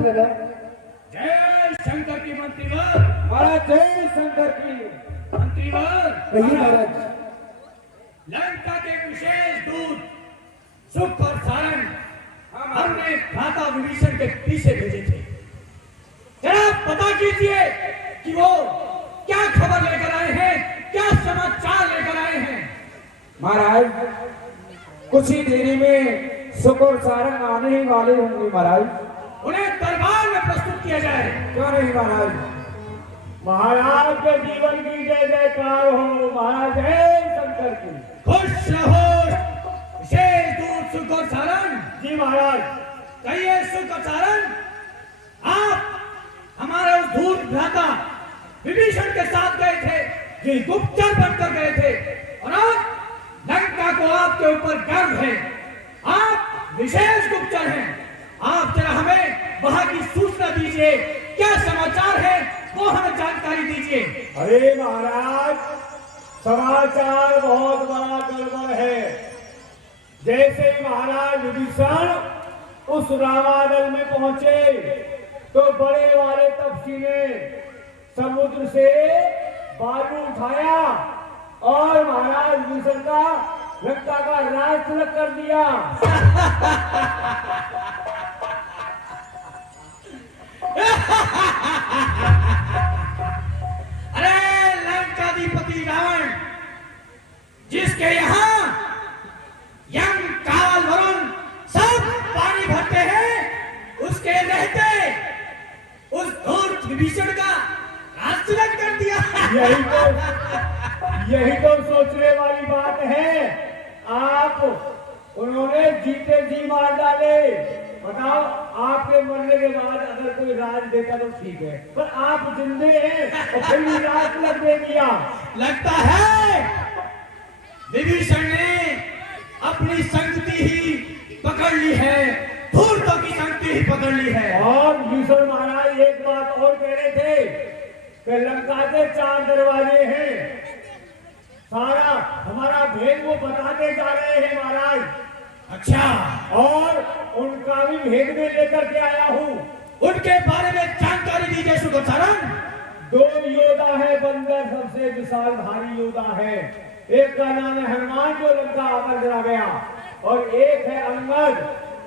मित्रेला। जय शंकर की मंत्रीवर। महाराज जय शंकर की मंत्रीवर। कहिए महाराज। लंका के विशेष दूत सुख और सारंग हमने भ्राता विभीषण के पीछे भेजे थे। जरा पता कीजिए कि वो क्या खबर लेकर आए हैं, क्या समाचार लेकर आए हैं। महाराज कुछ ही देरी में सुख और सारंग आने ही वाले होंगे महाराज। उन्हें दरबार में प्रस्तुत किया जाए। क्यों नहीं महाराज। महाराज के जीवन की जय जयकार हो। महाराज जय शंकर की। खुश रहो विशेष दूत सुख और सारंग। जी महाराज। कहिए सुख और सारंग, आप हमारे उस धूर्त भ्राता विभीषण के साथ गए थे, जी गुप्तचर बनकर गए थे, और आज लंका को आपके ऊपर गर्व है। आप विशेष गुप्तचर हैं। आप जरा हमें वहां की सूचना दीजिए, क्या समाचार है वो हमें जानकारी दीजिए। अरे महाराज समाचार बहुत बड़ा गड़बड़ है। जैसे ही महाराज विभीषण उस रामादल में पहुंचे तो बड़े वाले तपसी ने समुद्र से बालू उठाया और महाराज विभीषण का लंका का राज तिलक कर दिया। अरे लंकाधिपति रावण, जिसके यहाँ यम काल वरुण सब पानी भरते हैं, उसके रहते उस धूर्त विभीषण का राज तिलक कर दिया। यही तो सोचने वाली बात है। आप उन्होंने जीते जी मार डाले। बताओ आपके मरने के बाद अगर कोई राज देता तो ठीक है, पर आप जिंदे हैं और फिर भी राज तिलक दे दिया। लगता है विभीषण ने अपनी संगति ही पकड़ ली है, धूर्तों की संगति ही पकड़ ली है। और विभीषण महाराज एक बात और कह रहे थे कि लंका के 4 दरवाजे हैं। सारा हमारा भेद वो बताते जा रहे हैं महाराज। अच्छा, और उनका भी भेद में लेकर के आया हूँ। उनके बारे में जानकारी दीजिए सुख और सारंग। 2 योद्धा है बंदर, सबसे विशाल भारी योद्धा है। एक का नाम है हनुमान जो लंका आकर गिरा गया, और एक है अंगद।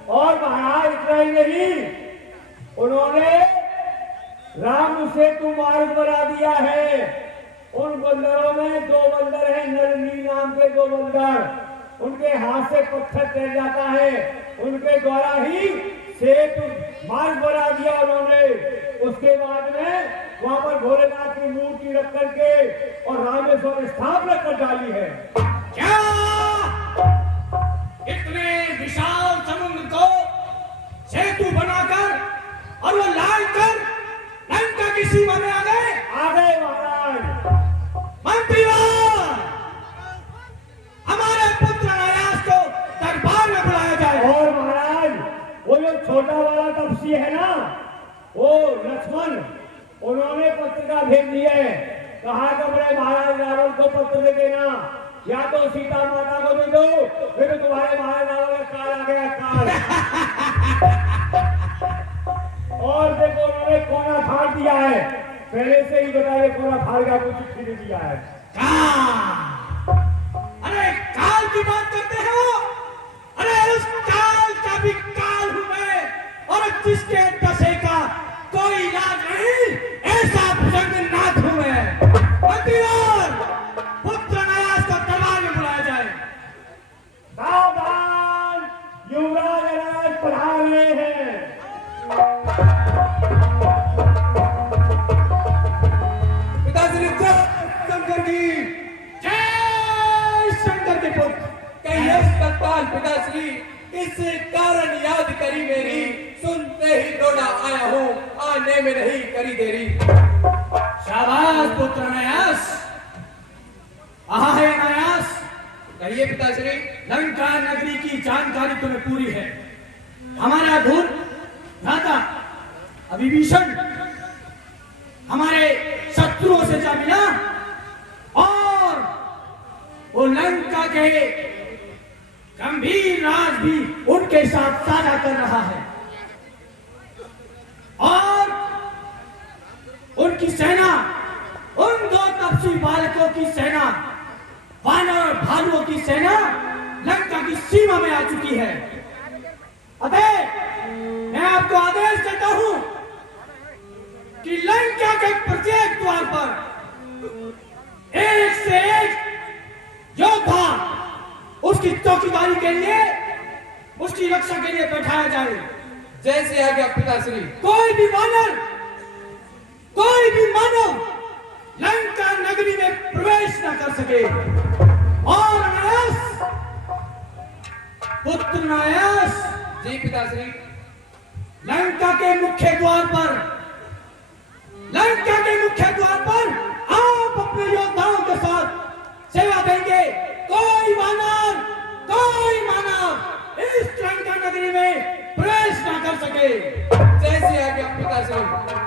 और महाराज इतना ही नहीं, उन्होंने राम सेतु मार्ग बना दिया है। उन बंदरों में 2 बंदर हैं, नरनील नाम के 2 बंदर। उनके हाथ से पत्थर तैर जाता है, उनके द्वारा ही सेतु मार्ग बना दिया उन्होंने। उसके बाद में वहां पर भोलेनाथ की मूर्ति रख करके और रामेश्वर स्थापना कर डाली है। क्या इतने विशाल समुद्र को सेतु बनाकर और वो लाल कर लंका की सीमा में आ गए? आ गए महाराज। मंत्रीवर, हमारे पुत्र अनायास को दरबार में बुलाया जाए। और महाराज वो जो छोटा वाला तपसी है ना, वो लक्ष्मण, उन्होंने पत्रिका भेज दी है। कहा कि बड़े महाराज रावण को पत्र दे देना, या तो सीता माता को दे दो, फिर तुम्हारे महाराज रावण का काल आ गया काल। और देखो उन्होंने कोना फाड़ दिया है। पहले से ही बताया कोना फाड़ का कुछ चिट्ठी दे दिया है। अरे काल की बात करते हैं वो। अरे उस काल का भी काल हूं मैं, और जिसके दशे का कोई इलाज नहीं, ऐसा भुजंगनाथ हूं मैं। मंत्रीवर, पुत्र अनायास को दरबार में बुलाया जाए। सावधान, युवराज अनायास पधार रहे हैं। पिताश्री शंकर की जय शंकर के पुत्र। कहिए तत्काल पिताश्री, इस कारण याद करी मेरी, सुनते ही दौड़ा आया हूँ, आने में नहीं करी देरी। शाबाश पुत्र अनायास। कहाँ है अनायास? कहिए पिताश्री। लंका नगरी की जानकारी तुम्हें पूरी है। हमारा धूर्त भ्राता विभीषण हमारे शत्रुओं से जा मिला, और वो लंका के गंभीर राज भी उनके साथ साझा कर रहा है। उनकी सेना, उन 2 तपसी बालकों की सेना, वानर भालुओं की सेना लंका की सीमा में आ चुकी है। अतः मैं आपको आदेश देता हूं कि लंका के प्रत्येक द्वार पर एक से एक योद्धा उसकी चौकीदारी के लिए, उसकी रक्षा के लिए बैठाया जाए। जैसे आज्ञा पिताश्री। कोई भी वानर, कोई भी मानव लंका नगरी में प्रवेश न कर सके। और अनायास, पुत्र अनायास, जी पिताश्री। लंका के मुख्य द्वार पर, लंका के मुख्य द्वार पर आप अपने योद्धाओं के साथ सेवा देंगे। कोई वानर, कोई मानव इस लंका नगरी में प्रवेश न कर सके। जैसे आज्ञा पिताश्री।